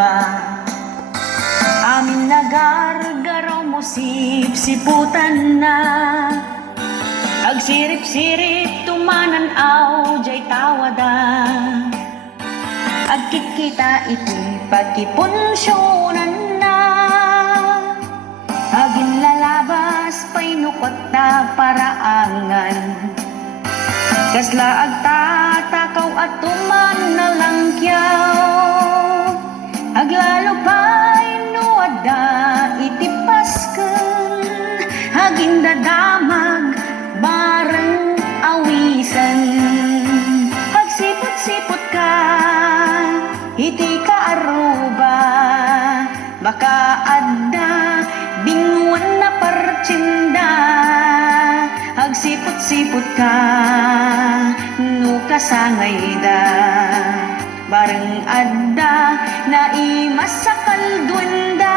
aruba. Amin nagargaraw mo sip-siputan na, agsirip-sirip tumananaw jay tawada. Agkikita iti pagkipunsyonan na, agin lalabas pa'y nukot na paraangan. Kasla agtatakaw at tumanalangkyaw, aglalo pa'y nuada iti pasken, agin dadamag bareng awisan. Agsipot-sipot ka iti kaaruba, baka adda binguan na partsinda. Agsipot-sipot ka no kasangay da, bareng adda na imasakal duwenda.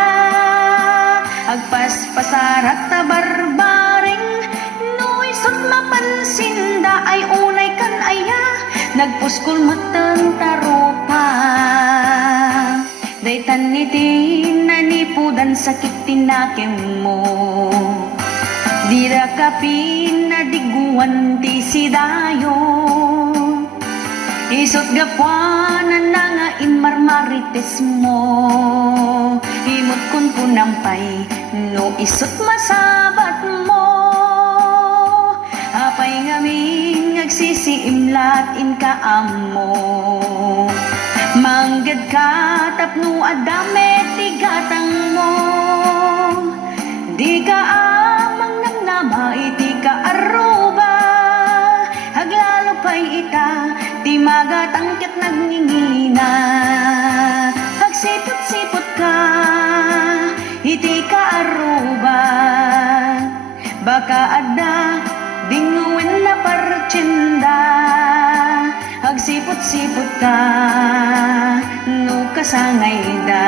Agpas-pasarat ta barbaring no isot mapansinda, ay unay kan aya nagpuskol matang tarupa. Daytan iti nanipudan sakit tinakem mo, dira kapin na diguan ti sidayo. Isot gapuanan na nga inmarmarites mo, imot kun kunampay no isot masabat mo. Apay ngamin agsisiimlat in kaamo, manggad ka tapno adame tigatang mo. Di ka amang namnama iti ka aruba, aglalo pa'y ita ti magatangkit nagngingina. Agsipot-sipot ka iti ka aruba, baka adda dinguin na partsinda. Agsipot-sipot ka no kasangay da,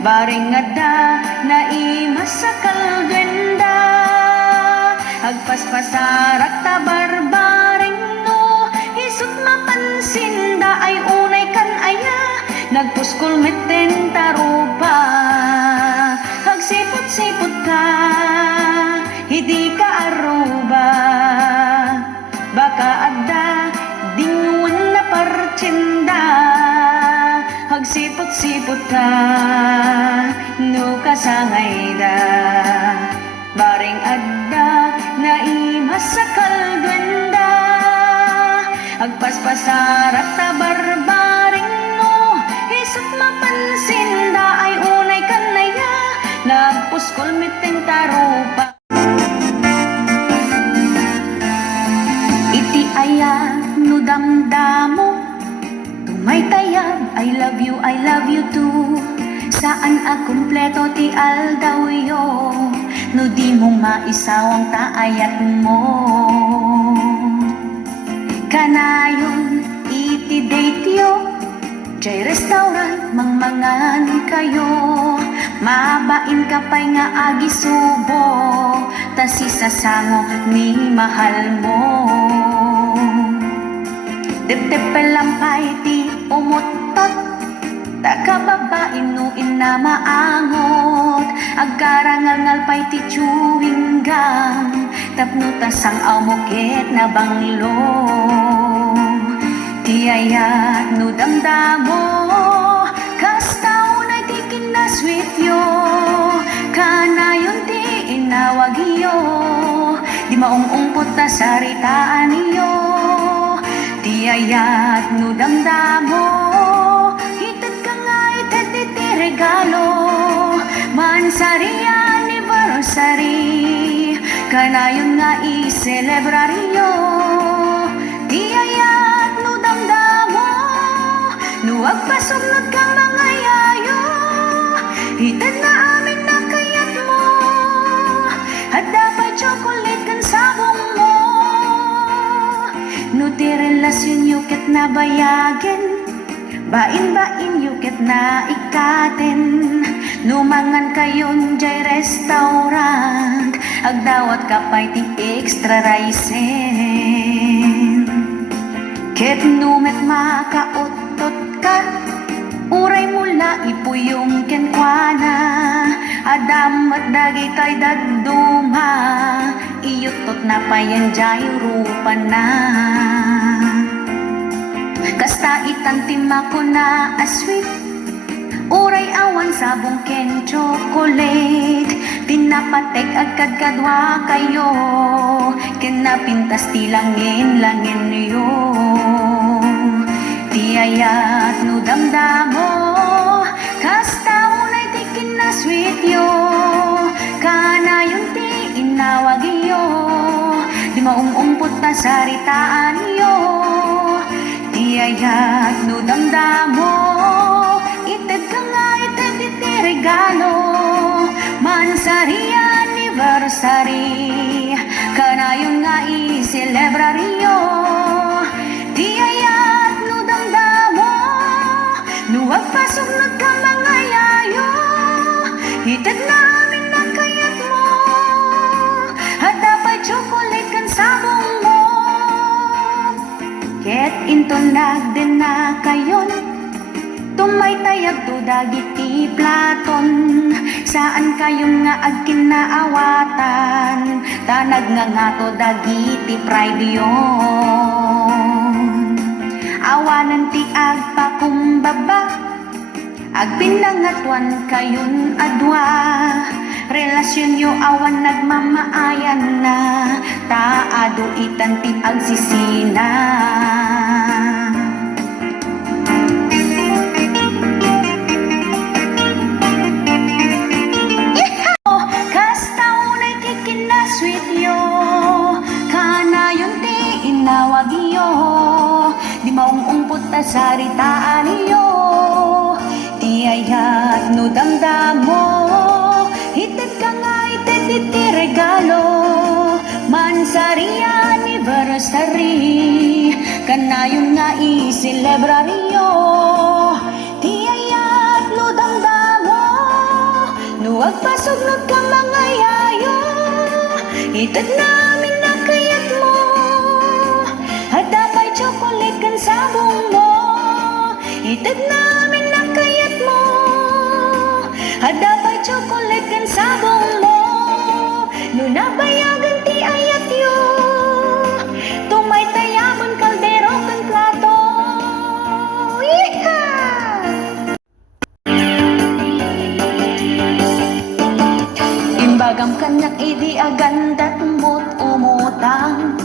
bareng adda na imasakal duwenda. Agpaspasarak ta barbaring no isut mapansinda, ay unay kan aya nagpuskol meten tarupa. Agsipot-sipot ka hindi ka aruba, baka adda dinguan na partsinda. Agsipot-sipot ka no kasangay da, bareng adda na imasakal duwenda. Agpaspasarat ta barbaring no isut mapansinda, ay unay kanaya nagpuskol miten tarupa. Iti aya no damdamo tumay tayab, I love you too. Saan akumpleto ti aldawyo no di mo maisawang taayat mo. Kanayon iti date yo, jay restaurant mangmangan kayo. Mabain ka pa'y nga agisubo, tas isasango ni mahal mo. Depdepelampay ti umutot, takababain no inamaangot. Agkarangal pa'y ti chewing gum, tapno tasang amuket na banglo. Tiyayat no damdamo, kastaw na ti kinasweet yo. Kanayon ti inawagyo, di maungungpot na saritaan niyo. Tiyayat no damdamo, hitad ka nga itad iti regalo. Mansari anniversary, kanayon nga i-celebraryo. Tiyayat no damdamo, no agpasunod ka mga yayo. Hitad na amin na kayat mo, at dapat chocolate kan sabong mo. No ti relasyon yuket na bayagin, bain-bain yuket na ikaten. Numangan kayon jay restaurant, agdawat ka pa'y ti extra ricen. Ket numet makautot ka, uray Adam at dagitay daduma, iyutot na payanjay rupa na. Kasta itantima ko na asweet, uray awan sabong ken chocolate. Pinapatek agad kadwa kayo, kinapintas ti langin yo. Ti ayat no damdamo, kasta unay ti kinasweet yo. Kana yung ti inawag yo, di maumput na saritaan yo. Ti ayat no damdamo, ited ka nga ited iti regalo. Mansari anniversary, kanayon nga i-celebraryo. Di ayat no damdamo, nuwag pasok nagkamangayayo. Ited namin na kayat mo, at dapat chocolate kan sabong mo. Ket into nagden na kayon, tumaytayag to dagiti platon. Saan kayong nga agkinaawatan, tanag nga to dagiti pride yon. Awanan ti agpakumbaba, agpinangatuan kayon adwa. Relasyon yo awan nagmamaayan na, taado itan ti agsisina. Di maungumpot na saritaan niyo. Ti ayat no damdamo, ited ka nga ited iti regalo. Mansari anniversary, kanayon nga i-celebraryo. Ti ayat no damdamo, nuwag pasog nagkamangayayo. Ited namin na kayat mo, hadapay chocolate kan sabong mo. Ited namin na kayat mo, hadapay chocolate kan sabong mo. Nunabayagan ti ayat yo, tumaytayaman kaldero kan plato. Imbagam kanyak idi agandat mo't umutang.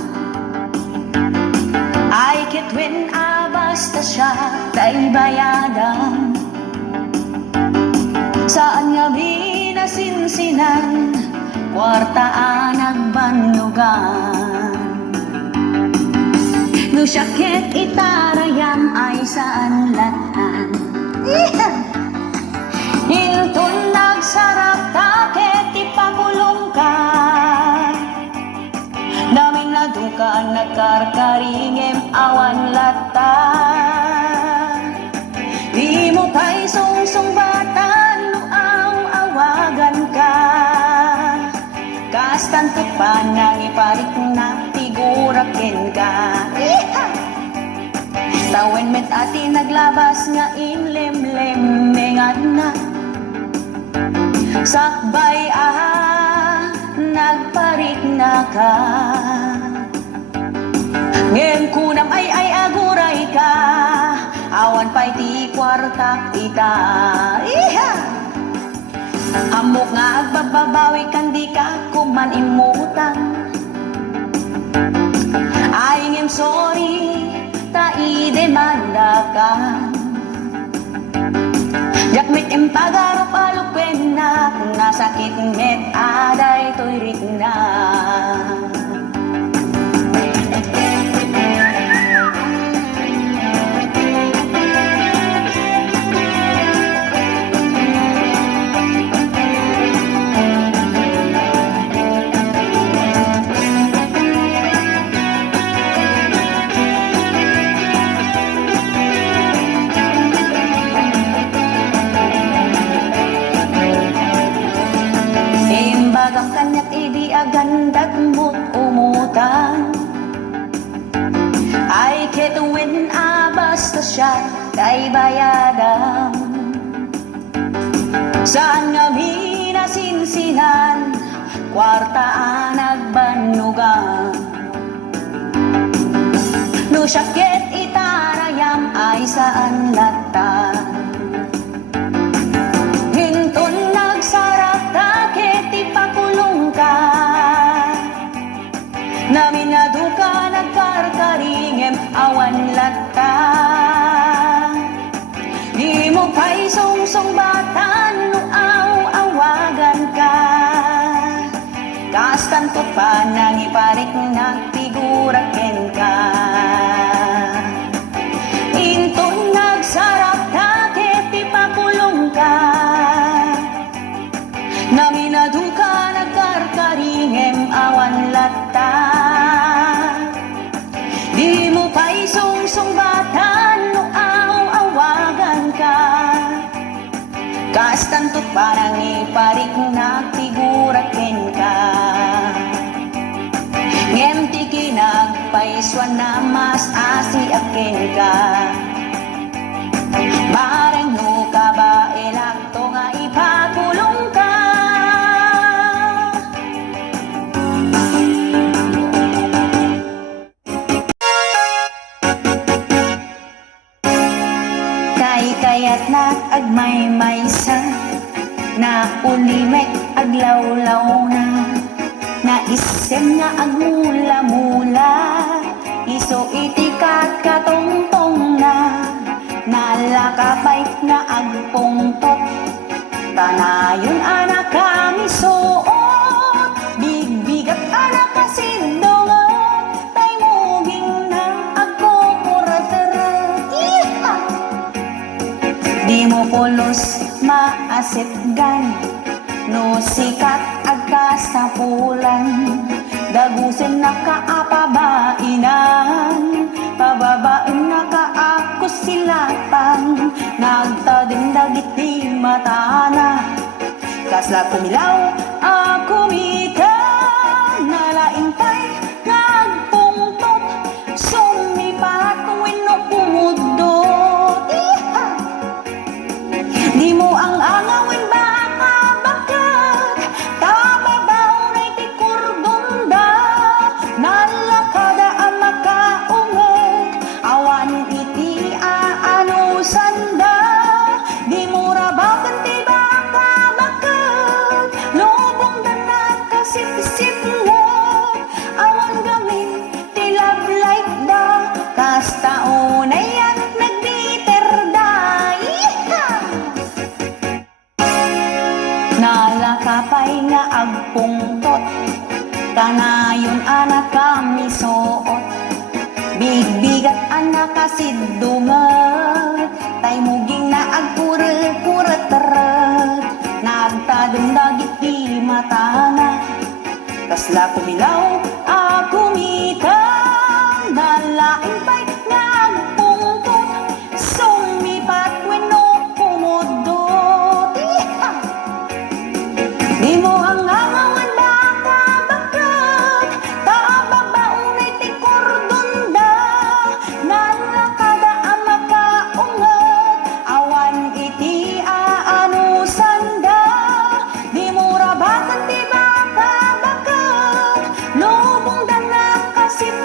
I can't win basta siya kay bayadan. Saan nga minasinsinan, kwartaan nagbanlugan. No siya ket itarayam ay saan latan. Hilton nagsarap ta ket ipakulong ka. Namin na dukaan nagkarkaringem awan lata. Di mo kay sungsong batan no awagan ka. Kastantot pa nang iparik na tigurakin ka. Tawen met ati naglabas nga inlemlem mengan na. Sakbay nagparik na ka. Ngem kunam ay aguray ka, awan pa'y ti kwartak ita. Amok nga agbababawi kan di ka kuman imutang. Ay ngem sorry, ta idemanda ka. Yakmit impagarap alukwen na, nasakit met aday to'y na. Imbagang kanyak idi agandat mo't umutan. Ay ketuwin basta siya kay bayadan. Saan nga sinsinan, kwarta nagbanugan. No syakit itarayam ay saan latan. Hinton nagsarak takit ipakulong ka. Naminado ka nagkarkaringem awan lata. Di mo pa'y sungsong batan no awagan ka. Kastan ko pa nang iparik nagfiguraken ka. Intong nagsarap takit ipakulong ka. Naminado ka nagkarkaringem awan lata. Di mo pa'y sungsong batan no awagan ka. Kastan to parang iparik nagfiguraken ka. Ngem ti kinagpaiswan na mas asiaken ka. Bareng no ka ba elakto nga ipakulong ka. Kayat na agmay maysa na ulimek aglawlaw na. Naisem nga agmula-mula iso itikat katongtong na. Nalakapay nga agpungtot tanayon anak kami suot. Bigbigat anak kasindongot tay muging na agkukurateret. Di mo pulos maasitgan no sikat agkasapulan. Dagusin na kaapabainan, pababain na kaakos silatan. Nagtading dagit di matana, kasla kumilaw akumita. Nalaing pa'y nagpungtot, sumipat wenno kumudot. Di mo ang angawin baka bakat, tababaw na iti kurdunda. Nalakada ang makaungot, awan iti aanusan da. Di mo rabakan ti baka bakat, lubong da nakasip-sip mo. Awan gamin ti love life da, kasta unay at nagbiter da. Nalakapay nga agpungtot, kanayon anak kami suot. Bigbigat anak kasidungat, tay muging na agkuret-kuret-teret. Nagtadong dagit di matana, kasla kumilaw akumita. Nalaing pa'y nagpungtot, sumipat wenno kumudot. Di mo ang angawan baka bakat, tababaon ay ti kordonda. Nalakada ang makaungat, awan iti aanusan da. Di mo rabakan ti baka bakat, lubong da nakasip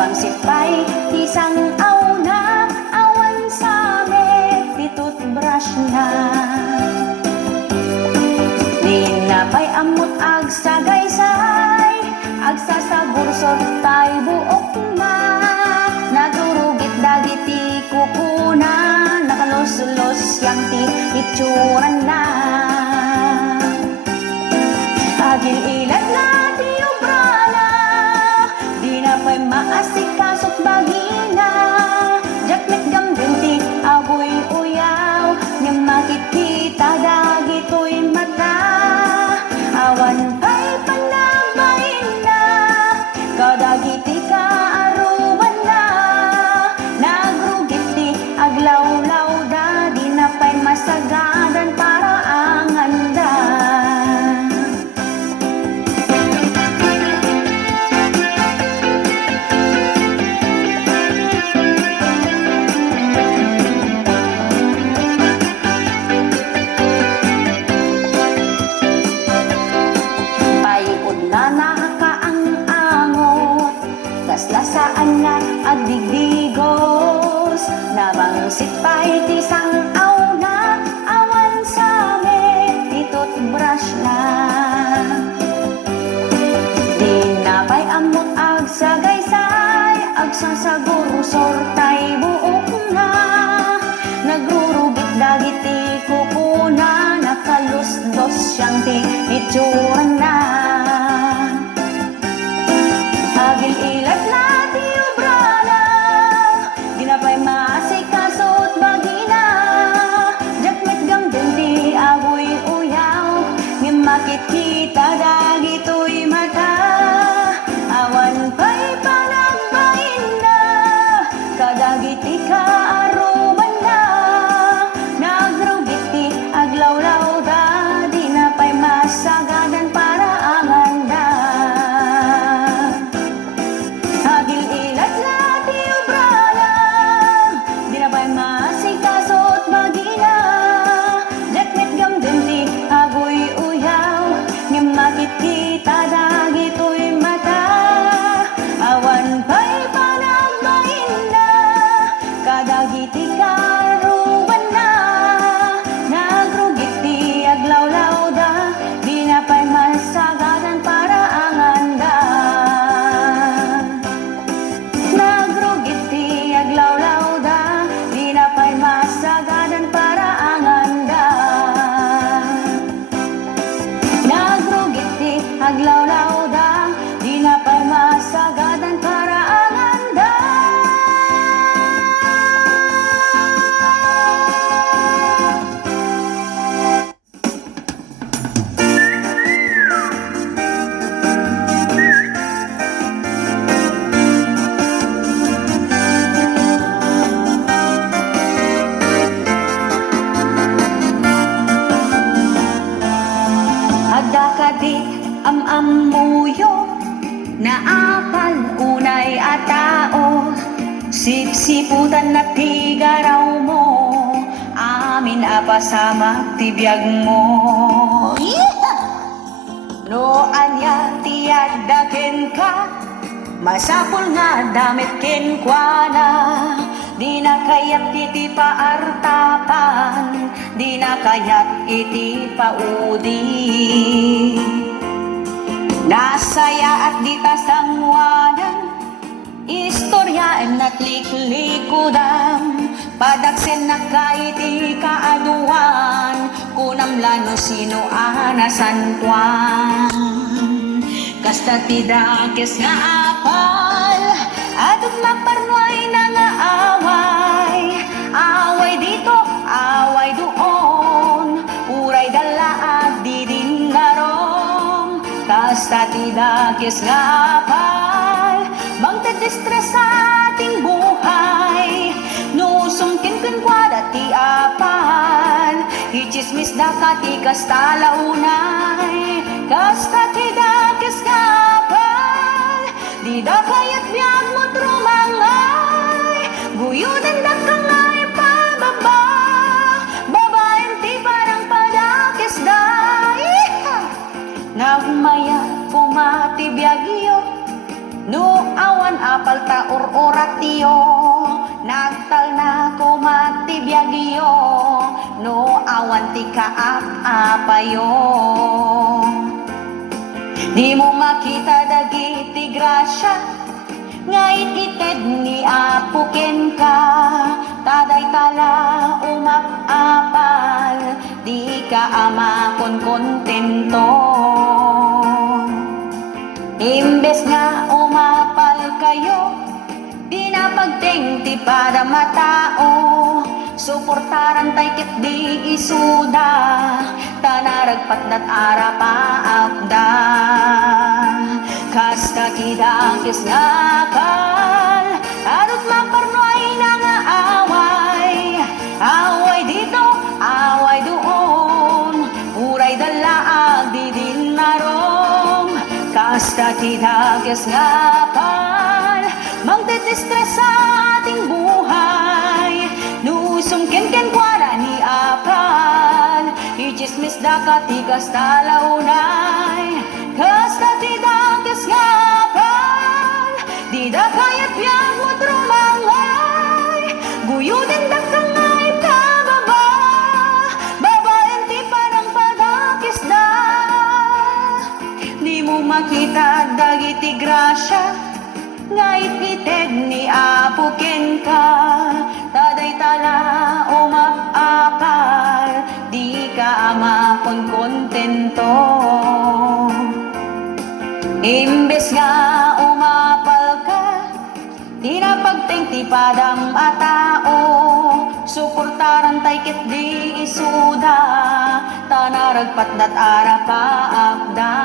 Nabang sipay, isang auna, awan sa me, di toothbrush na. Dinapay amot ag sagaysay, ag sasagursot tay buok ma. Nadurugit dagiti kukuna, nakalos-los yang ti itsuran na. Agil ilat na ti obrala, di na pa'y maasikasot bagina. Jakmet gambin ti agoy uyaw, nga makikita dagito'y mata. Awan pa'y panabain na, kadagiti ka aruman na. Nagrugit ti aglawlaw da, di na pa'y masagadan para ang handa. Lasaan nga agdigdigos, nabang sipay tisang auna, awan sa me, di toothbrush na. Dinapay amot ag sagaysay, ag sasagursor tay buok na. Nagrurugit dagiti kukuna, nakalusdos siyang ti itsuran na. Agil ilat na ti obrala, di na pa'y maasikasot bagina. Jakmet gambin ti agoy uyaw, nga makikita dagito'y mata. Awan pa'y panagbain na, kadagiti ka aruman na. Nagrugit ti aglawlaw da, di na pa'y masagadan para ang handa. Agil ilat na ti obrala, di na pa'y maasikasot bagina. Jakmet gambin ti agoy uyaw, nga makikita dagito'y mata. Awan pa'y panagbain na, kadagiti ka aruman na. Nagrugit ti aglawlaw da, di na pa'y masagadan para ang handa. Nagrugit ti aglawlaw da, di na pa'y masagadan para ang handa. Nagrugit ti aglawlaw da, di na pa'y masagadan para ang handa. Agdakadit am-amuyo, na apal unay at tao. Sipsiputan na tigaraw mo, amin apasama tibiyag mo. No anya tiyadaken ka, masapul nga damit kenkwana. Di na kayat iti paartapan, di na kayat iti paudi. Nasaya at di tasangwanan, istoryaan at liklikudan. Padaksen na kaiti kaaduan, kunam lano sino anasantuan. Kasta tidakes nga apal, adug maparnoy na nga away. Away dito, away doon, uray dalaag di din larong. Kasta tidakes nga apal, bang tedistres sa ating buhay. Nusungkin kun kwada ti apal, ichismis da kati kasta launay. Kasta tidakes nga apal, di da kayat biyag mo trumangay. Guyudan da kangay pababa, babaeng ti parang padakes da. Nagmaya pumatibiyag iyo, no awan apal tao oratio, nagtal na ko matibiyagyo, no awan ti kaap-apayo. Di mo makita dagiti grasya, ngait ited ni apuken ka, taday tala umap-apal, di ka ama kon kontento. Imbes nga umapal kayo, di na pagting ti pada matao, suportaran tay ket di isuda, tanaragpat dat arapaakda. Kasta ti dakes nga kal, adot maparnoy na nga away, away dito, away doon, uray dalaag di din narong. Kasta ti dakes nga kal, magdedistress sa ating buhay, nusong ken kwara ni apal, ichismis da katigas talaunay. Kasta ti dakes nga kal, di da kayat biyag mo trumangay, guyudin da kangay kababa, babaen ti parang padakes da. Di mo makita dagiti grasya, ngait ited ni apuken ka, taday tala umap-apal, di ka ama kon kontento. Imbes nga umapal ka, di na pagting ti padam atao, suportaran tay ket di isuda, tanaragpat dat arapaakda.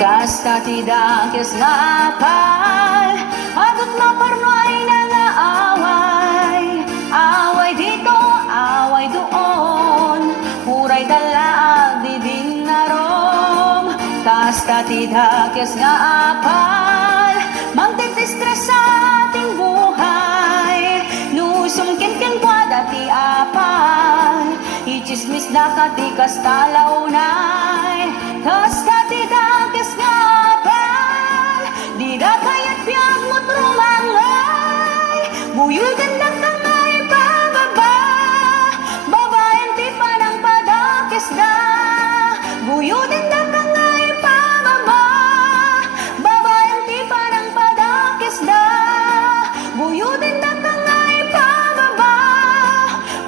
Kasta ti dakes nga kal, adot maparnoy na nga away, away dito, away doon, uray dalaag di din narom. Kasta ti dakes nga kal, magdedistress sa ating buhay, nusong ken kwada ti apal, ichismis da katikas talaunay. Kasta ti dakes nga kal, di da kayat biyag mo trumangay, buyugan da kangay pababa, babaen ti panang padakes da, buyugan da kangay pababa, babaen ti panang padakes da, buyugan da kangay pababa,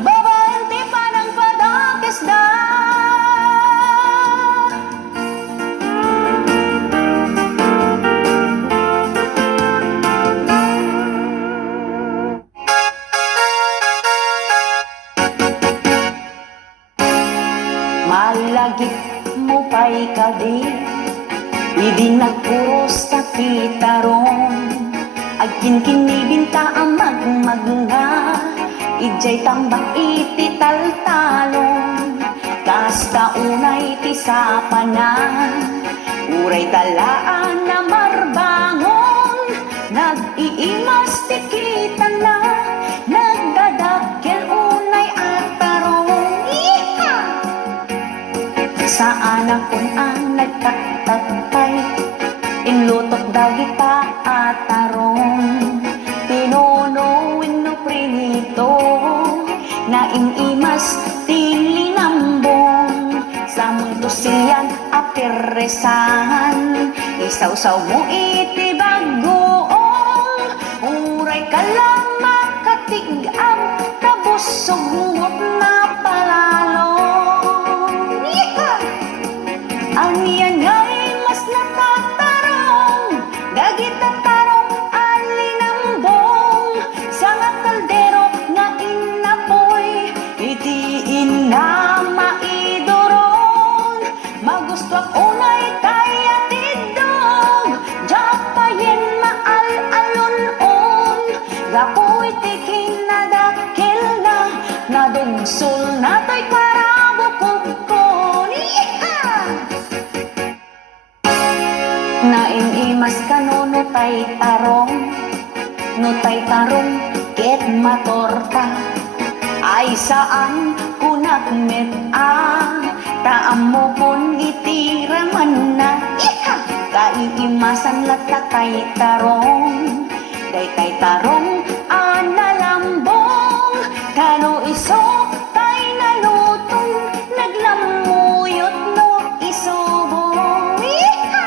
babaen ti panang padakes da. Malagip mo pa'y kadi, idi nagpuros na kitarong, agkin kinibinta ang magmagna, ijay tambak iti taltalong, kasta unay ti sapanan, uray talaan na marbangon, nag-iimas ti kita na, nagdadakkel unay at tarong. Saan akon ang nagtatatay, inlutok dagita at tarong, pinunuin no prinito, na inimas tilinambong, sa mundo siyan aperesan, isaw-saw mo iti bagoong, uray ka lang makatigam, kabusog mo't na palalong. Aniyan ngay mas natatarong, dagita tarong alinambong, sa nga kaldero nga inapoy, iti ina maidoron, magustuak unay kaya tidog, japayen maal-alon-on, gapoy ti kinadakil na, nadungsul na to'y karabukog ko. Naing imas kanono tay tarong, no tay tarong ket matorta ay saan kunakmet taamo kon itiraman na iha kaiimasan latatay tarong daytay tarong analambong kano iso tay nalutong naglamuyot no isubong iha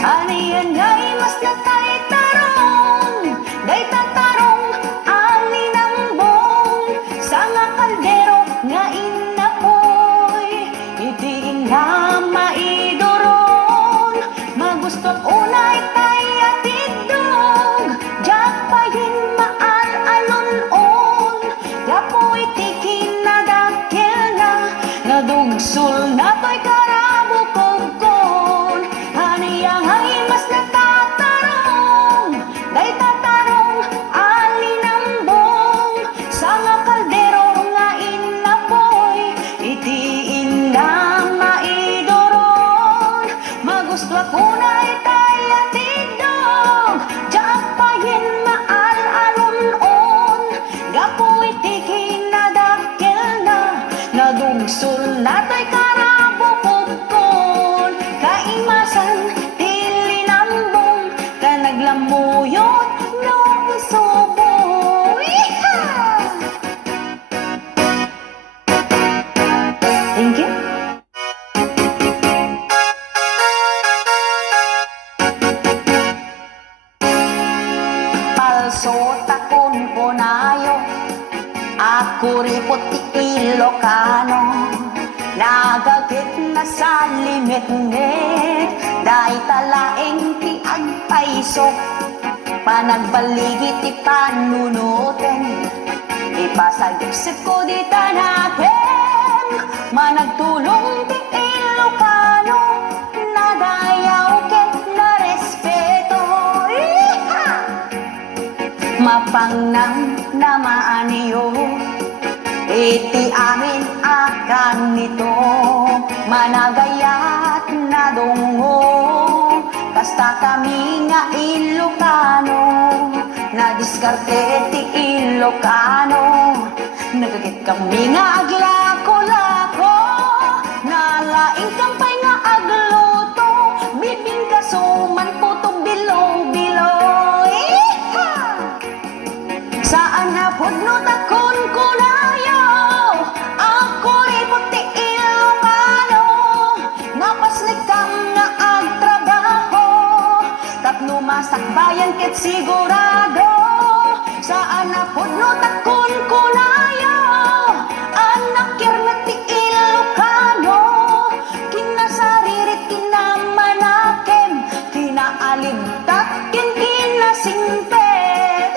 aniyan ay mas natay tarong dayta tarong alinambong sa nga kaldero nga inapoy itiin na maidoron magusto unay tay atidog jak payin maal-alon-on gapoy tikin na dakil na nadugsul na to'y karabukog-kon aniyang ay mas natatarong day tatarong alinambong sa nga kaldero nga inapoy itiin na maidoron magusto kunay tay atidog jak payin maal-alon-on gapoy tikin na dakil na nadugsul na to'y karabukog-kon kaimasan tilinambong ka naglamuyot no isubong iha thank you. Palso takon punayo ako ripot ti Ilocano nagagit na sa limit-ngit dahi talaeng ti agpaiso panagbaligi ti panunuten ipasagipsip ko di tanakem managtulong ti Ilocano nadayaw ket na respeto iha mapangnang namaaniyo iti amin akan nito managayat na dungo basta kami nga Ilocano na diskarte ti Ilocano nagagit kami nga aglako-lako nalaing kampay nga agluto bibing kasuman puto bilo-bilo iha saan hapod no takon kunayo ako ripot ti Ilocano napaslik kang nga agtrabaho tapno masakbayan ket sigurado saan hapod no takon kunayo anak kirna ti Ilocano kinasaririt kinamanakem kinaalibtat ken kinasingpet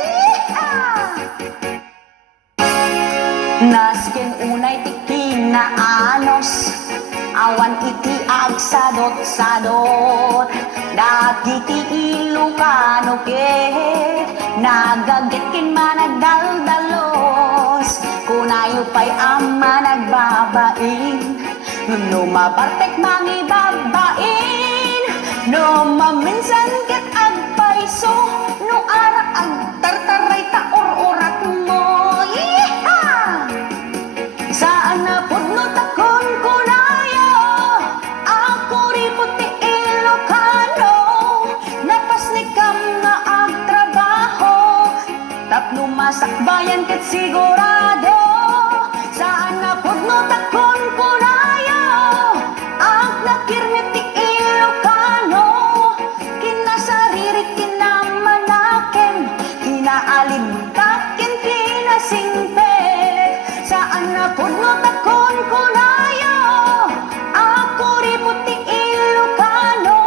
nasken unay ti kinaanos awan iti agsadot-sadot dagiti Ilocano ket nagagit kin managdaldalos kunayo pa'y ama nagbabain no mabartek mangibabain no maminsan ket agpaiso no arak agtartaray ta or-orat mo iha saan na pudno takon kunayo ako ripot ti Ilocano napasnikam nga agtrabaho tapno masakbayan ket sigurado saan na pudno takon kunayo ag nakirnet ti Ilocano kinasaririt kinamanakem kinaalibtat ken kinasingpet saan na pudno takon kunayo ako ripot ti Ilocano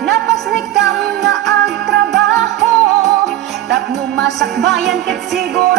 napasnikam nga agtrabaho tapno masakbayan ket sigurado